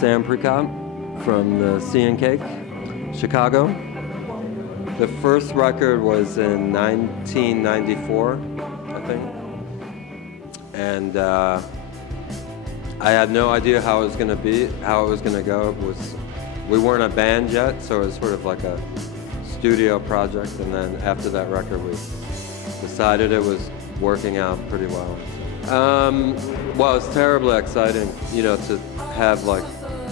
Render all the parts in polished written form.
Sam Precott from the Sea and Cake, Chicago. The first record was in 1994, I think. And I had no idea how it was going to be, how it was going to go. We weren't a band yet, so it was sort of like a studio project. And then after that record, we decided it was working out pretty well. Well, it's terribly exciting, you know, to have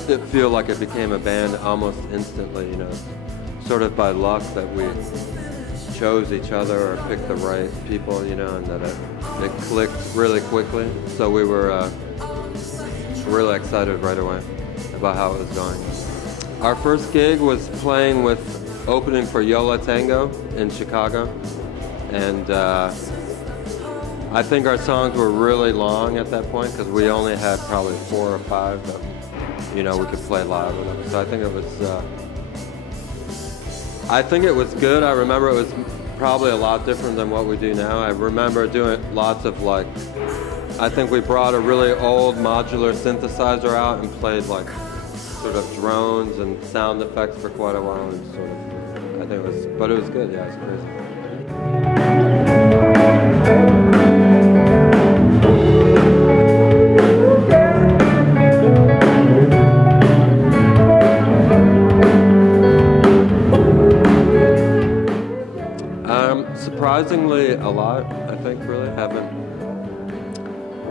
it feel like it became a band almost instantly, you know, sort of by luck that we chose each other or picked the right people, you know, and that it clicked really quickly. So we were really excited right away about how it was going. Our first gig was playing opening for Yo La Tengo in Chicago, and I think our songs were really long at that point because we only had probably 4 or 5 that, you know, we could play live with them. So I think it was good. I remember it was probably a lot different than what we do now. I remember doing lots of I think we brought a really old modular synthesizer out and played sort of drones and sound effects for quite a while, and sort of, I think it was, but it was good. Yeah, it was crazy. Surprisingly a lot, I think, really.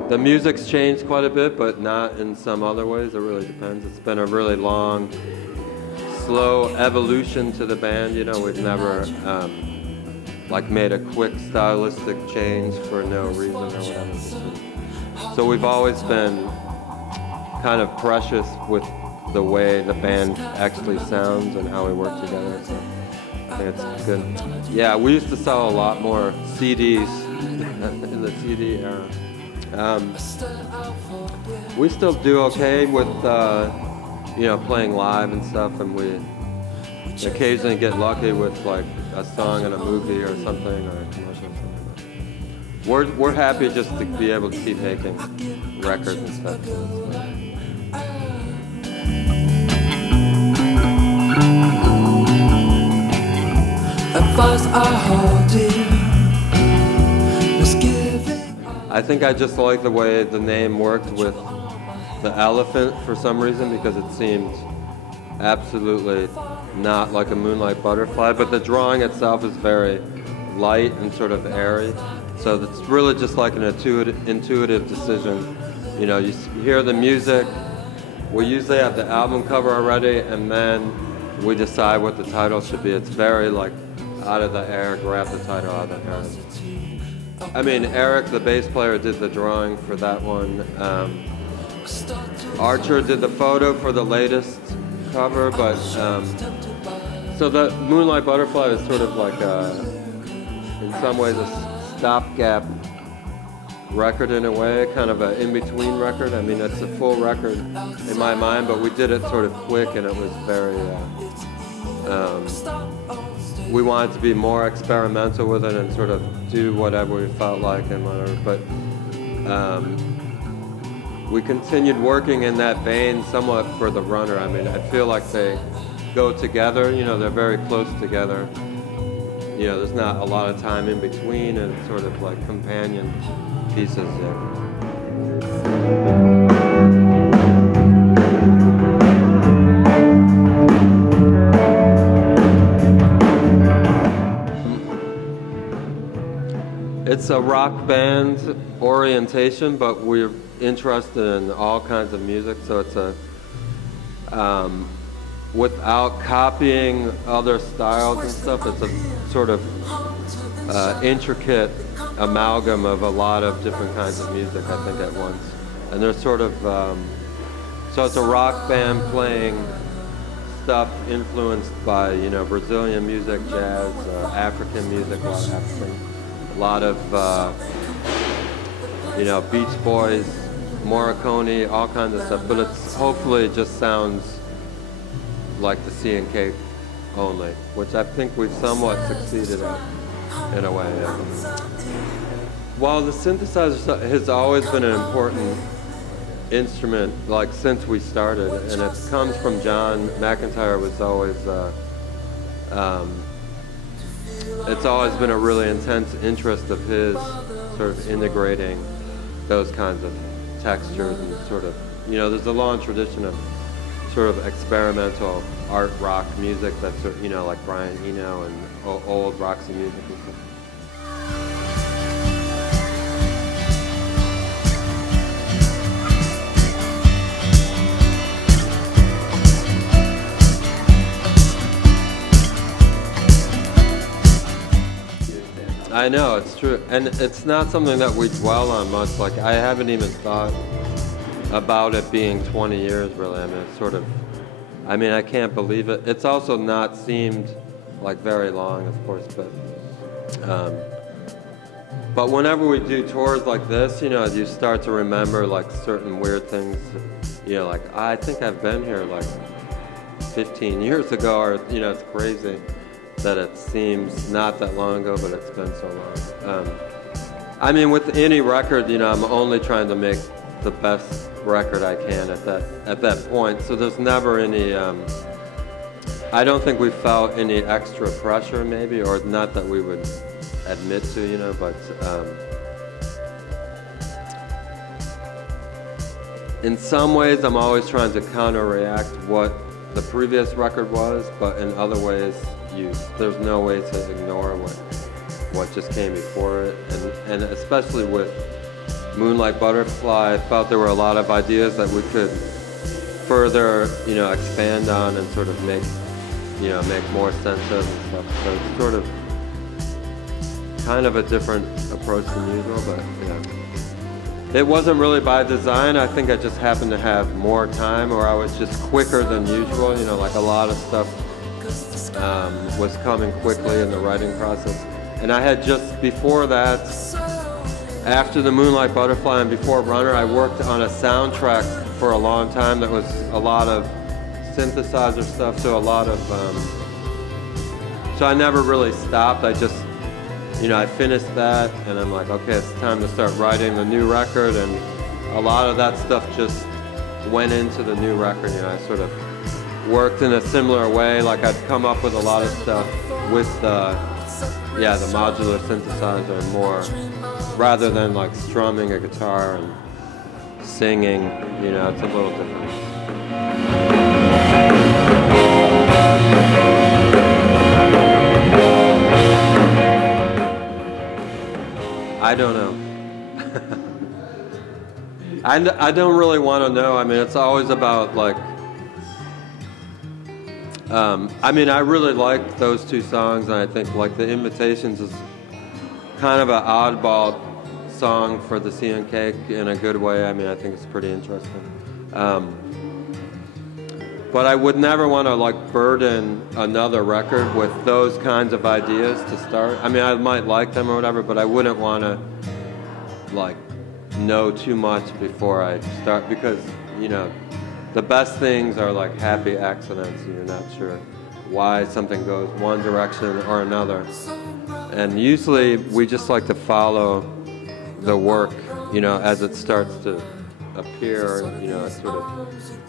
The music's changed quite a bit, but not in some other ways. It really depends. It's been a really long, slow evolution to the band. You know, we've never made a quick stylistic change for no reason or whatever. So we've always been kind of precious with the way the band actually sounds and how we work together. So I think it's good. Yeah, we used to sell a lot more CDs in the CD era. We still do okay with you know, playing live and stuff, and we occasionally get lucky with a song in a movie or something, or a commercial or something. We're happy just to be able to keep making records and stuff. I think I just like the way the name worked with the elephant for some reason, because it seemed absolutely not like a moonlight butterfly, but the drawing itself is very light and sort of airy. So it's really just like an intuitive decision. You know, you hear the music, we usually have the album cover already, and then we decide what the title should be. It's very out of the air, grab the title out of the air. I mean, Eric, the bass player, did the drawing for that one. Archer did the photo for the latest cover, but so the Moonlight Butterfly is sort of in some ways a stopgap record in a way, kind of an in-between record. I mean, it's a full record in my mind, but we did it sort of quick, and it was very, we wanted to be more experimental with it and sort of do whatever we felt like and whatever, but we continued working in that vein somewhat for the Runner. I mean, I feel like they go together, you know, they're very close together. You know, there's not a lot of time in between, and sort of like companion pieces. Yeah. It's a rock band orientation, but we're interested in all kinds of music, so it's without copying other styles and stuff, it's a sort of intricate amalgam of a lot of different kinds of music, I think, at once. And there's sort of, so it's a rock band playing stuff influenced by, you know, Brazilian music, jazz, African music, a lot of you know, Beach Boys, Morricone, all kinds of stuff, but it's hopefully it just sounds like the Sea and Cake only, which I think we've somewhat succeeded at in a way. Yeah. Well, the synthesizer has always been an important instrument like since we started, and it comes from John McIntyre. Was always it's always been a really intense interest of his, sort of integrating those kinds of textures and sort of, you know, there's a long tradition of sort of experimental art rock music that's, you know, like Brian Eno and old Roxy music and stuff. I know, it's true. And it's not something that we dwell on much. Like, I haven't even thought about it being 20 years, really. I mean, it's sort of, I mean, I can't believe it. It's also not seemed like very long, of course, but whenever we do tours like this, you know, you start to remember like certain weird things, you know, like, I think I've been here like 15 years ago, or, you know, it's crazy that it seems not that long ago, but it's been so long. I mean, with any record, you know, I'm only trying to make the best record I can at that point. So there's never any. I don't think we felt any extra pressure, maybe, or not that we would admit to, you know. But in some ways, I'm always trying to counter-react what the previous record was, but in other ways, there's no way to ignore what just came before it, and especially with Moonlight Butterfly, I felt there were a lot of ideas that we could further, you know, expand on and sort of make more sense of and stuff. So it's sort of kind of a different approach than usual, but yeah. It wasn't really by design. I think I just happened to have more time, or I was just quicker than usual. You know, like a lot of stuff was coming quickly in the writing process. And I had just before that, after the Moonlight Butterfly and before Runner, I worked on a soundtrack for a long time that was a lot of synthesizer stuff, so a lot of, so I never really stopped. I just, you know, I finished that and I'm like, okay, it's time to start writing the new record, and a lot of that stuff just went into the new record. You know, I sort of worked in a similar way, like I'd come up with a lot of stuff with the modular synthesizer and more, rather than like strumming a guitar and singing, you know, it's a little different. I don't know. I don't really want to know. I mean, it's always about like, I mean, I really like those two songs, and I think like The Invitations is kind of an oddball song for the Sea and Cake in a good way. I mean, I think it's pretty interesting. But I would never want to like burden another record with those kinds of ideas to start. I mean, I might like them or whatever, but I wouldn't want to like know too much before I start, because, you know, the best things are like happy accidents, and you're not sure why something goes one direction or another. And usually we just like to follow the work, you know, as it starts to appear, you know, it sort of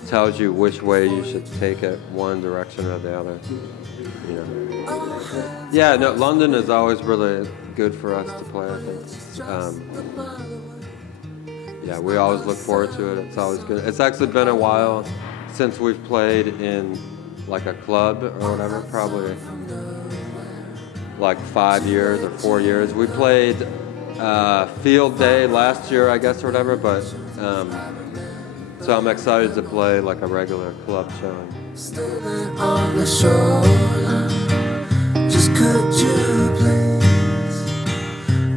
tells you which way you should take it, one direction or the other, you know. Yeah, no, London is always really good for us to play, I think. Yeah, we always look forward to it. It's always good. It's actually been a while since we've played in like a club or whatever, probably like 5 years or 4 years. We played Field Day last year, I guess, or whatever, but so I'm excited to play like a regular club show. Standing on the shoreline, just could you please,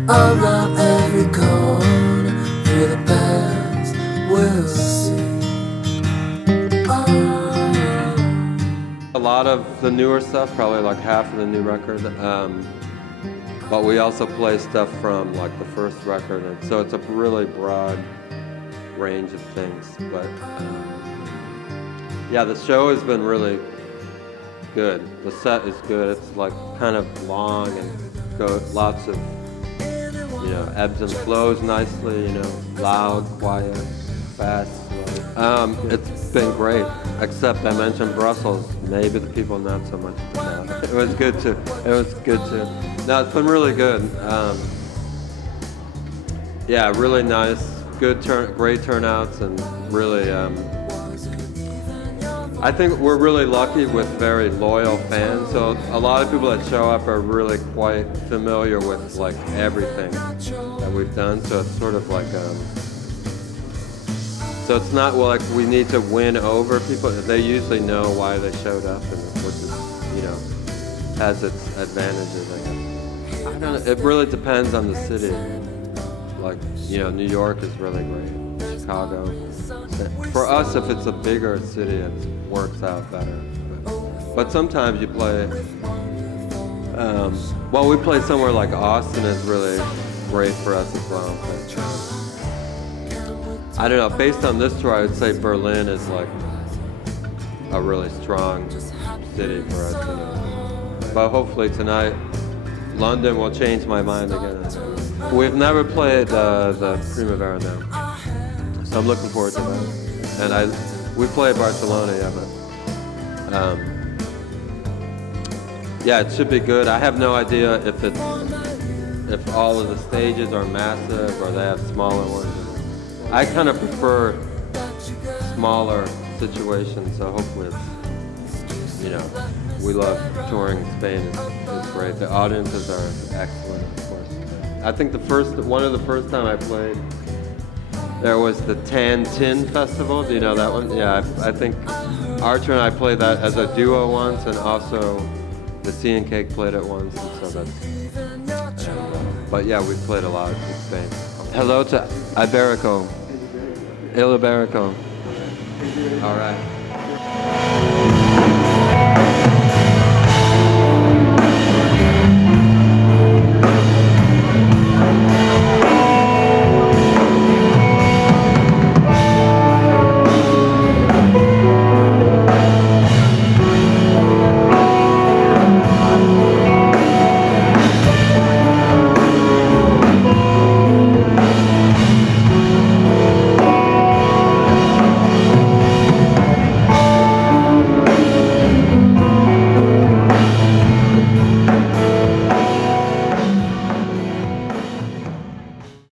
around every corner, through the past, we'll see. A lot of the newer stuff, probably like half of the new record, but we also play stuff from like the first record, and so it's a really broad range of things. But yeah, the show has been really good. The set is good. It's like kind of long and lots of, you know, ebbs and flows nicely. You know, loud, quiet, fast, It's been great, except I mentioned Brussels. Maybe the people not so much. It was good too. It was good too. No, it's been really good. Yeah, really nice, great turnouts, and really. I think we're really lucky with very loyal fans. So a lot of people that show up are really quite familiar with like everything that we've done. So it's sort of like. So it's not like we need to win over people. They usually know why they showed up, and which is, you know, has its advantages, I guess. I don't know. It really depends on the city. Like, you know, New York is really great. Chicago. For us, if it's a bigger city, it works out better. But sometimes you play. Well, we play somewhere like Austin is really great for us as well. But, I don't know, based on this tour, I would say Berlin is like a really strong city for us. You know. But hopefully tonight, London will change my mind again. We've never played the Primavera now, so I'm looking forward to that. And we play Barcelona, yeah, but yeah, it should be good. I have no idea if all of the stages are massive or they have smaller ones. I kind of prefer smaller situations, so hopefully it's, you know, we love touring Spain. It's great. The audiences are excellent, of course. I think one of the first time I played, there was the Tan Tin Festival. Do you know that one? Yeah, I think Archer and I played that as a duo once, and also the Sea and Cake played it once, and so that's, but yeah, we played a lot in Spain. Hello to Ibérico. El Ibérico. All right.